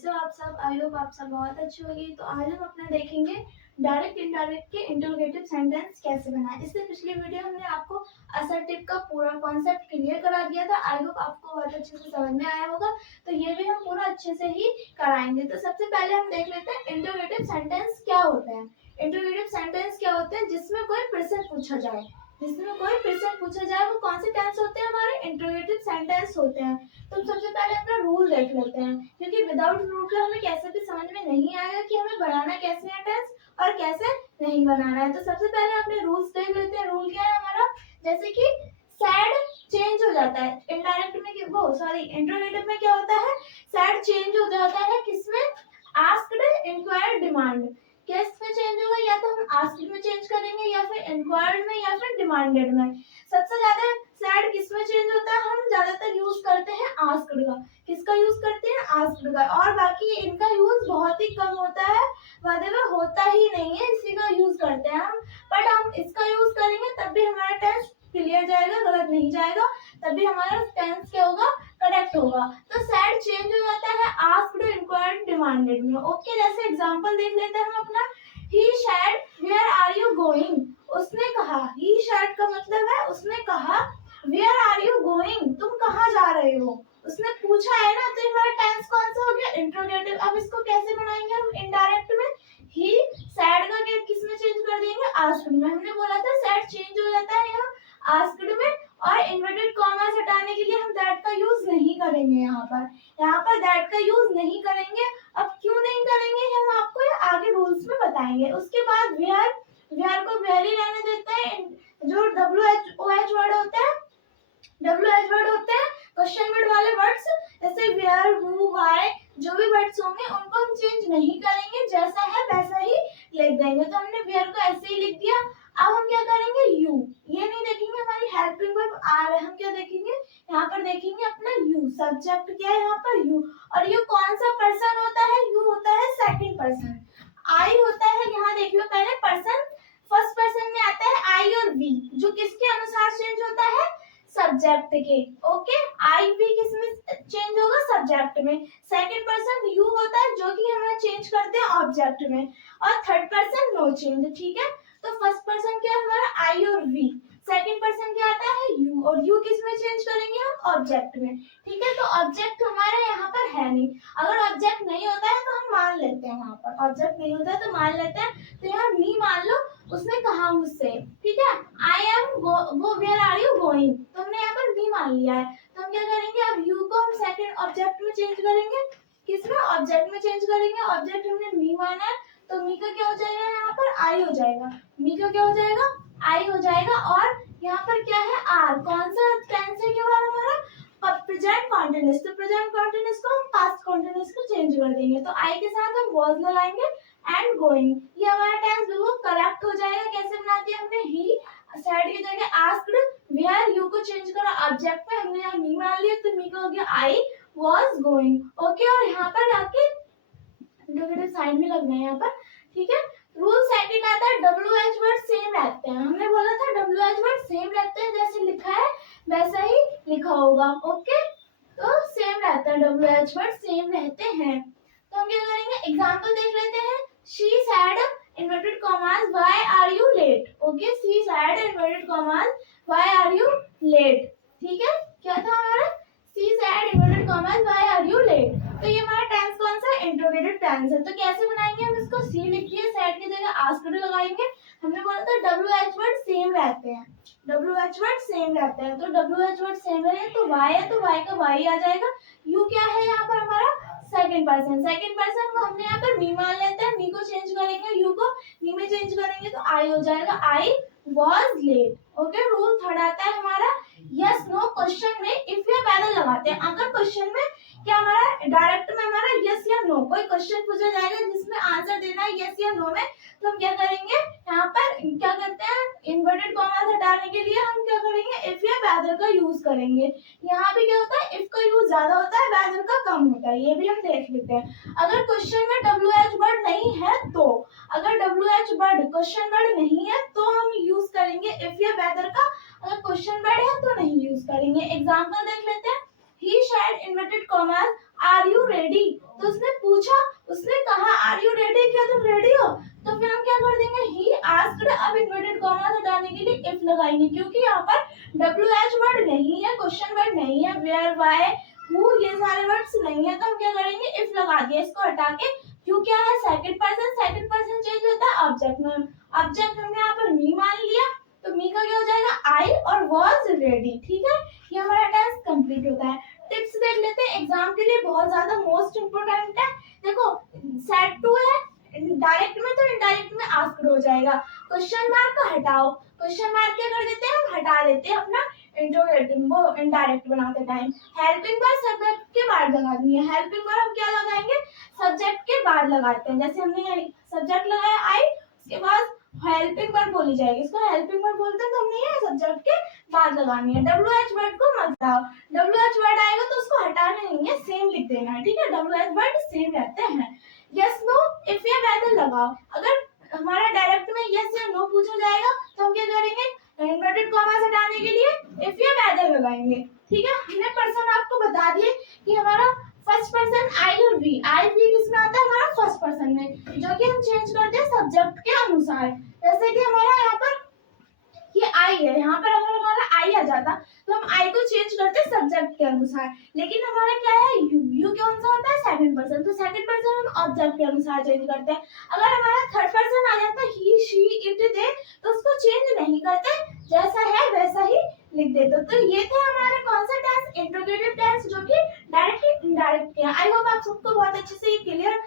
कैसे हो आप सब? आई होप आप सब बहुत अच्छे होंगे। तो आज हम अपना देखेंगे डायरेक्ट इनडायरेक्ट के इंटरोगेटिव सेंटेंस कैसे बनाएं। इससे पिछली वीडियो हमने आपको असर्टिव का पूरा कॉन्सेप्ट क्लियर करा दिया था। आई होप आपको बहुत अच्छे से समझ में आया होगा। तो ये भी हम पूरा अच्छे से ही कराएंगे। तो सबसे पहले हम देख लेते हैं इंटरोगेटिव सेंटेंस क्या होता है। इंटरोगेटिव सेंटेंस क्या होते हैं? जिसमें कोई प्रश्न पूछा जाए, जिसमें कोई प्रश्न पूछा जाए वो कौन से टेंस होते हैं? हमारे इंटरोगेटिव सेंटेंस होते हैं। तो सबसे पहले अपना रूल देख लेते हैं, क्योंकि विदाउट रूल के हमें कैसे भी समझ में नहीं आएगा कि हमें बनाना कैसे है टेंस और कैसे नहीं बनाना है। तो सबसे पहले अपने रूल्स देख लेते हैं। रूल क्या है हमारा? जैसे कि सैड चेंज हो जाता है इनडायरेक्ट में, वो सॉरी इंटरोगेटिव में क्या होता है? सैड चेंज हो जाता है किसमें? Asked, inquired, demand. किस में चेंज होगा? या तो हम आस्क्ड में चेंज करेंगे, या फिर इंक्वायर्ड में, या फिर डिमांडेड में। सबसे ज्यादा सैड किस में चेंज होता है? हम ज्यादातर यूज करते हैं आस्क्ड का। किसका यूज करते हैं? आस्क्ड का। और बाकी इनका यूज बहुत ही कम होता है, वैसे होता ही नहीं है, इसी का यूज करते हैं हम। बट हम इसका यूज करेंगे तब भी हमारा टेंस क्लियर जाएगा, गलत नहीं जाएगा, तभी हमारा टेंस क्या होगा? करेक्ट होगा। तो सैड चेंज हो जाता है आस्क्ड, इंक्वायर्ड, डिमांडेड में। ओके, जैसे एग्जांपल देख लेते हैं हम अपना। He said where are you going? उसने कहा। ही सैड का मतलब है उसने कहा। Where are you going? तुम कहाँ जा रहे हो? उसने पूछा है ना, तो हमारा टेंस कौन सा हो गया? इंट्रोगेटिव। अब इसको कैसे बनाएंगे हम इनडायरेक्ट में? ही सैड का किस में चेंज कर देंगे? आस्क्ड में। हमने बोला था सैड चेंज हो जाता है यहाँ आस्क्ड में, और इन्वर्टेड कॉमास हटाने के लिए हम दैट का यूज नहीं करेंगे। यहाँ पर दैट का यूज नहीं करेंगे। अब क्यों नहीं करेंगे हम आपको ये आगे रूल्स में बताएंगे। उसके बाद वेयर, वेयर को वेयर ही रहने देते हैं। जो WH वर्ड होते हैं, WH वर्ड होते हैं क्वेश्चन वर्ड वाले वर्ड्स, जैसे वेयर, हु, व्हाई, जो भी वर्ड्स होंगे उनको हम चेंज नहीं करेंगे, जैसा है वैसा ही लिख देंगे। तो हमने वेयर को ऐसे ही लिख दिया। अब हम क्या करेंगे? यू। ये नहीं देखेंगे हमारी हेल्पिंग वर्ब आर है, हम क्या देखेंगे? यहाँ पर देखेंगे अपना यू। सब्जेक्ट क्या है यहाँ पर? यू। और यू कौन सा पर्सन होता है? यू होता है सेकंड पर्सन। आई होता है, यहाँ देख लो पहले, पर्सन फर्स्ट पर्सन में आता है आई और वी, जो किसके अनुसार चेंज होता है? सब्जेक्ट के। ओके, आई भी किस में चेंज होगा? सब्जेक्ट में। सेकंड पर्सन यू होता है, जो कि हमें चेंज करते हैं ऑब्जेक्ट में। और थर्ड पर्सन नो चेंज। ठीक है, तो फर्स्ट पर्सन क्या है हमारा? आई और वी। सेकंड पर्सन क्या आता है? यू। और यू किस में चेंज करेंगे हम? ऑब्जेक्ट में। ठीक है, तो ऑब्जेक्ट हमारे यहाँ पर है नहीं। अगर ऑब्जेक्ट नहीं होता है तो हम मान लेते हैं, यहाँ पर ऑब्जेक्ट नहीं होता है तो मान लेते हैं। तो यहाँ मी मान लो, उसने कहा मुझसे। ठीक है, आई एम वो वेयर आर यू गोइंग, तो हमने यहाँ पर मी मान लिया है। तो हम क्या करेंगे? अब यू को हम सेकंड ऑब्जेक्ट में चेंज करेंगे। किसमें? ऑब्जेक्ट में चेंज करेंगे। ऑब्जेक्ट हमने मी माना है, तो मी का क्या हो जाएगा? यहाँ पर आई हो जाएगा। मी का क्या हो जाएगा? आई हो जाएगा। और यहाँ पर क्या है? आर। कौन सा टेंस है क्या हमारा? Present continuous. तो प्रेजेंट कॉन्टिन्यूअस को हम पास्ट कॉन्टिन्यूअस को चेंज कर देंगे। तो आई के साथ हम वाज लगाएंगे एंड गोइंग। ये हमारा टेंस बिल्कुल करेक्ट हो जाएगा। कैसे बना दिया हमने? ही सैड की जगह आस्क्ड, वेयर, यू को चेंज करा ऑब्जेक्ट में, हमने यहाँ मी मान लिया, तो मी का हो गया आई वाज गोइंग। ओके, और यहाँ पर जाके इंटरोगेटिव साइन भी लगना है यहाँ पर। ठीक है, रूल सेकंड आता है WH वर्ड सेम रहते हैं। हमने बोला था WH वर्ड सेम रहते हैं, जैसे लिखा है वैसा ही लिखा होगा। ओके, तो सेम रहता है, WH वर्ड सेम रहते हैं। तो हम क्या करेंगे? एग्जांपल देख लेते हैं। She said inverted commas why are you late. Okay, she said inverted commas why are you late. ठीक है, क्या था हमारा? She said inverted commas why are you late. तो ये हमारा टेंस कौन सा? इंट्रोगेटिव टेंस है। तो कैसे बनाएंगे हम इसको? सी लिखिए, सैड की जगह आस्क्ड लगाएंगे। हमने बोला था WH वर्ड सेम रहते हैं, WH वर्ड सेम रहते हैं। तो WH वर्ड सेम है, तो Y है, तो Y का Y आ जाएगा। U क्या है यहाँ पर हमारा? Second person. सेकंड पर्सन को हमने यहाँ पर मी मान लेते हैं, मी को चेंज करेंगे, यू को मी में चेंज करेंगे, तो आई हो जाएगा। I was late. Okay, rule third आता है हमारा यस नो क्वेश्चन में इफ या पैदल लगाते हैं। अगर क्वेश्चन में क्या हमारा डायरेक्ट में हमारा यस या नो, कोई क्वेश्चन पूछा जाएगा जिसमें आंसर देना है यस या नो में, तो हम क्या करेंगे? यहाँ पर क्या करते हैं? इन्वर्टेड कॉमास हटाने के लिए हम क्या करेंगे? इफ या वैदर का यूज करेंगे। यहाँ भी क्या होता है? इफ का यूज ज्यादा होता है, वैदर का कम होता है। ये भी हम देख लेते हैं। अगर क्वेश्चन में WH वर्ड नहीं है तो, अगर WH वर्ड क्वेश्चन वर्ड नहीं है तो हम यूज करेंगे इफ या वैदर का। अगर क्वेश्चन वर्ड है तो नहीं यूज करेंगे। एग्जाम्पल देख लेते हैं। He said inverted commas, are you ready? तो उसने पूछा पूछा, उसने कहा आर यू रेडी, क्या तुम रेडी हो, तो फिर हम क्या कर देंगे, ही आस्क्ड। अब इन्वर्टेड कॉमास हटाने के लिए इफ लगाएंगे, क्योंकि यहाँ पर WH वर्ड नहीं है, क्वेश्चन वर्ड नहीं है, वेयर, व्हाई, हु, ये सारे वर्ड्स नहीं है, तो हम क्या करेंगे, इफ लगा दिया इसको हटा के। क्यों क्या है, सेकंड पर्सन चेंज होता है ऑब्जेक्ट में। ऑब्जेक्ट हमने यहाँ पर मी मान लिया, तो मी का क्या हो जाएगा, आई, और वाज रेडी। ठीक है, ये हमारा टेंस कंप्लीट होता है। टिप्स देख लेते हैं एग्जाम के लिए, बहुत ज्यादा मोस्ट इंपोर्टेंट है। देखो सेट टू है, डायरेक्ट में तो इनडायरेक्ट में आस्क्ड हो जाएगा। क्वेश्चन मार्क का हटाओ, क्वेश्चन मार्क क्या कर देते हैं, हम हटा देते हैं अपना इंटरोगेटिव, वो इनडायरेक्ट बनाते टाइम। हेल्पिंग वर्ब सब्जेक्ट के बाद लगानी है, हेल्पिंग वर्ब हम क्या लगाएंगे, सब्जेक्ट के बाद लगाते हैं। जैसे हमने सब्जेक्ट लगाया आई, उसके बाद हेल्पिंग वर्ब बोली जाएगी, इसको हेल्पिंग वर्ब बोलते हैं, तो हमने ये सब्जेक्ट के बाद लगानी है। WH वर्ड को मत हटाओ, WH वर्ड आएगा तो उसको हटाना नहीं है, सेम लिख देना है। ठीक है, WH वर्ड सेम रहते हैं। यस नो, इफ या वेदर लगाओ। अगर हमारा डायरेक्ट में यस या नो पूछा जाएगा तो हम क्या करेंगे, इन्वर्टेड कॉमास हटाने के लिए इफ या वेदर लगाएंगे। ठीक है, हमने पर्सन आपको बता दिए कि हमारा फर्स्ट पर्सन आई और वी, आई वी किसमें आता है, हमारा फर्स्ट पर्सन में, जो कि हम चेंज करते हैं सब्जेक्ट के अनुसार। जैसे कि हमारा यहाँ पर ये आई है, यहाँ पर अगर हमारा आई आ जाता तो हम आई को चेंज करते सब्जेक्ट के अनुसार, लेकिन हमारा क्या है, यू, यू कौन सा होता है, सेकंड पर्सन, तो सेकंड पर्सन हम ऑब्जेक्ट के अनुसार चेंज करते हैं। अगर हमारा थर्ड पर्सन आ जाता है, ही, शी, इट, दे, तो उसको चेंज नहीं करते, जैसा है वैसा ही लिख देते। तो ये थे हमारे कौन सा टेंस, इंट्रोगेटिव टेंस, जो कि डायरेक्ट इनडायरेक्ट के। आई होप आप सबको बहुत अच्छे से क्लियर